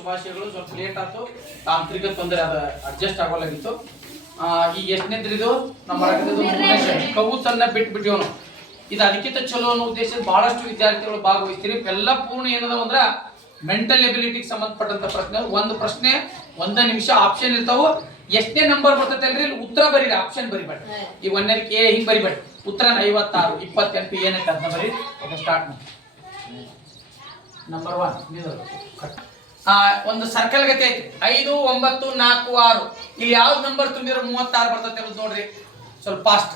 ಶುಭಾಶಯಗಳು. ಸ್ವಲ್ಪ ಲೇಟ್ ಆಯ್ತು, ತಾಂತ್ರಿಕ ತೊಂದರೆ ಅದ, ಅಡ್ಜಸ್ಟ್ ಆಗೋಲಾಗಿತ್ತು. ಈಗ ಎಷ್ಟನೇದ್ರಿ ಇದು? ನಮ್ಮ ಕಬೂತನ್ನ ಬಿಟ್ಬಿಟ್ಟಿವನು. ಇದು ಅದಕ್ಕಿಂತ ಚಲೋ ಅನ್ನೋ ಉದ್ದೇಶ ಬಹಳಷ್ಟು ವಿದ್ಯಾರ್ಥಿಗಳು ಭಾಗವಹಿಸ್ತೀರಿ. ಎಲ್ಲ ಪೂರ್ಣ ಏನದಾವ ಅಂದ್ರ ಮೆಂಟಲ್ ಎಬಿಲಿಟಿಗೆ ಸಂಬಂಧಪಟ್ಟಂತ ಪ್ರಶ್ನೆ. ಒಂದು ಪ್ರಶ್ನೆ 1 ನಿಮಿಷ, ಆಪ್ಷನ್ ಇರ್ತಾವ. ಎಷ್ಟನೇ ನಂಬರ್ ಬರ್ತೈತೆ ಅಲ್ರಿ ಇಲ್ಲಿ ಉತ್ತರ ಬರೀರಿ, ಆಪ್ಷನ್ ಬರಿಬೇಡಿ. ಈ 1ನೇದಕ್ಕೆ ಎ ಹಿಂಗ್ ಬರಿಬೇಡಿ. ಉತ್ತರ 56, 28 ಏನೈತೆ ಅದನ್ನ ಬರೀ. ಸ್ಟಾರ್ಟ್ ಮಾಡಿ. ನಂಬರ್ 1 ಒಂದು ಸರ್ಕಲ್ ಗತಿ ಐತಿ. 5, 9, 4, 6. ಇಲ್ಲಿ ಯಾವ್ದು ನಂಬರ್ ತುಂಬಿರೋ 36 ಬರ್ತೈತೆ ಅನ್ನೋದು ನೋಡ್ರಿ. ಸ್ವಲ್ಪ fast.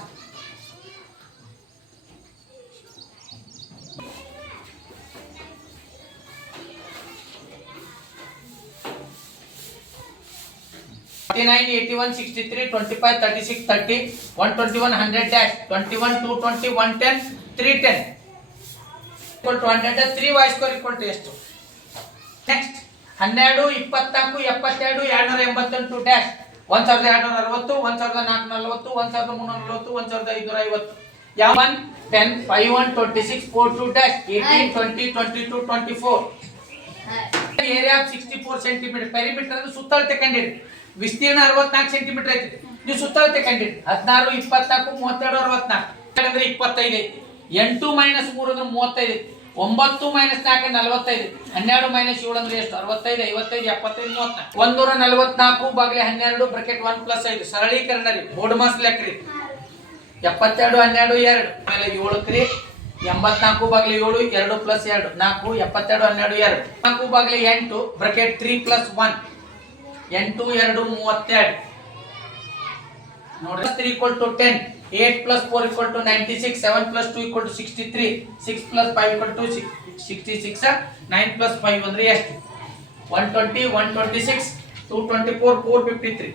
49, 81, 63, 25, 36, 30, 121, 100 dash, 21, 220, 110, 310 equal to 100. 3 y square equal to ಎಷ್ಟು? Next 12, 24, 72, 288 dash 1260, 1440, 1340, 1540. ಯಾವ 1, 10, 51, 26, 42 ಡ್ಯಾಶ್ 18, 20, 22, 24. Area 64 centimetre. ಪೆರಿಮೀಟರ್ ಅಂದ್ರೆ ಸುತ್ತಳತೆ ಕಂಡಿಡಿ. ವಿಸ್ತೀರ್ಣ 64 ಸೆಂಟಿಮೀಟರ್ ಐತಿ. ನೀವು ಸುತ್ತಳತೆ ಕಂಡಿಡಿ. 16, 24, 32, 64 ಅಂದ್ರೆ 25 ಐತಿ. 8 - 3 ಅಂದ್ರೆ 35 ಐತಿ. 9 - 4 45. 12 - 7 ಅಂದ್ರೆ ಎಷ್ಟು? 65, 55, 75, 34. 144 ಬಾಗಿಲೆ 12 ಬ್ರಾಕೆಟ್ 1 + 5 ಸರಳೀಕರಣ ರೀ. ಬೋರ್ಡ್ ಮಾಸ್ ಲೆಕ್ಕ ರೀ. 72, 12, 2 ಆಮೇಲೆ 7 ಕ್ರಿ. 84 ಬಾಗಿಲೆ 7, 2 + 2 4. 72, 12, 2 4 ಬಾಗಿಲೆ 8 ಬ್ರಾಕೆಟ್ 3 + 1 8, 2, 32 ನೋಡ್ರಿ. 3 = 10. 8 + 4 = 96. 7 + 2 = 63. 6 + 5 = 66. 9 + 5 ಅಂದ್ರೆ ಎಷ್ಟು? 120, 126, 224, 453.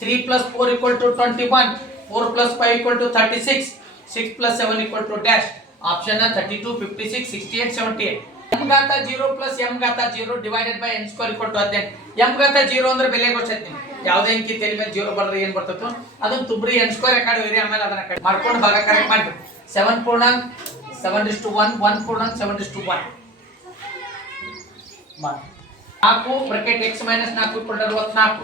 3 + 4 = 21. 4 + 5 = 36. 6 + 7 = dash. ಆಪ್ಷನ್ 32, 56, 68, 78. m ಘಾತ 0 + m ಘಾತ 0 divided by n square = 18. m ಘಾತ 0 ಅಂದ್ರೆ ಬೆಲೆ ಗೊತ್ತೈತಿ. ಯಾವುದೇ ಅಂಕಿ ತಲೆ ಮೇಲೆ 0 ಬರೆದ್ರೆ ಏನು ಬರ್ತೈತೋ ಅದನ್ನ ತುಂಬ್ರಿ. n ಸ್ಕ್ವೇರ್ ಯಾಕಡೆ ಹೋಗ್ರಿ, ಆಮೇಲೆ ಅದನ್ನ ಕಟ್ ಮಾಡ್ಕೊಂಡು ಭಾಗ ಕರೆಕ್ಟ್ ಮಾಡ್ರಿ. 7 ಪೂರ್ಣಾಂಕ 7:1, 1 ಪೂರ್ಣಾಂಕ 7:1 ಮಾಡಿ. 4 ಬ್ರಾಕೆಟ್ x - 4 = 64.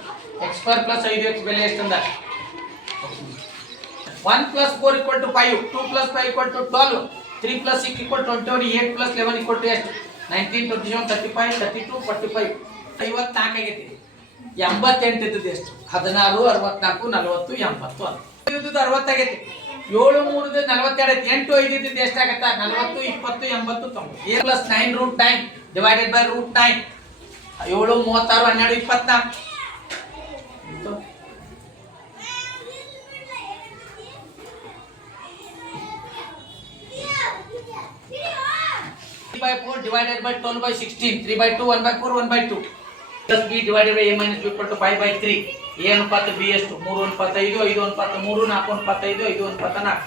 x² + 5x ಬೆಲೆ ಎಷ್ಟು ಅಂದ? 1 + 4 = 5. 2 + 5 = 12. 3 + 6 = 21. 8 + 11 = ಎಷ್ಟು? 19, 27, 35, 32, 45. 54 ಆಗೈತಿ. 88 ಇದ್ದದ್ದು ಎಷ್ಟು? 16, 64, 40, 80. ಇದ್ದದ್ದು 60 ಆಗೈತಿ. 7, 3 42 ಐತಿ. 8, 5 ಇದ್ದದ್ದು ಎಷ್ಟಾಗತ್ತಾ? 40, 20, 80, 90. a + 9 √9 divided by √9. 7, 36, 12, 24. 3/4 divided by 12/16. 3/2, 1/4, 1/2. plus b divided by a minus b equal to 5/3. a ಅನುಪಾತ b ಎಷ್ಟು? 3 ಅನುಪಾತ 5, 5 ಅನುಪಾತ 3, 4 ಅನುಪಾತ 5, 5 ಅನುಪಾತ 4.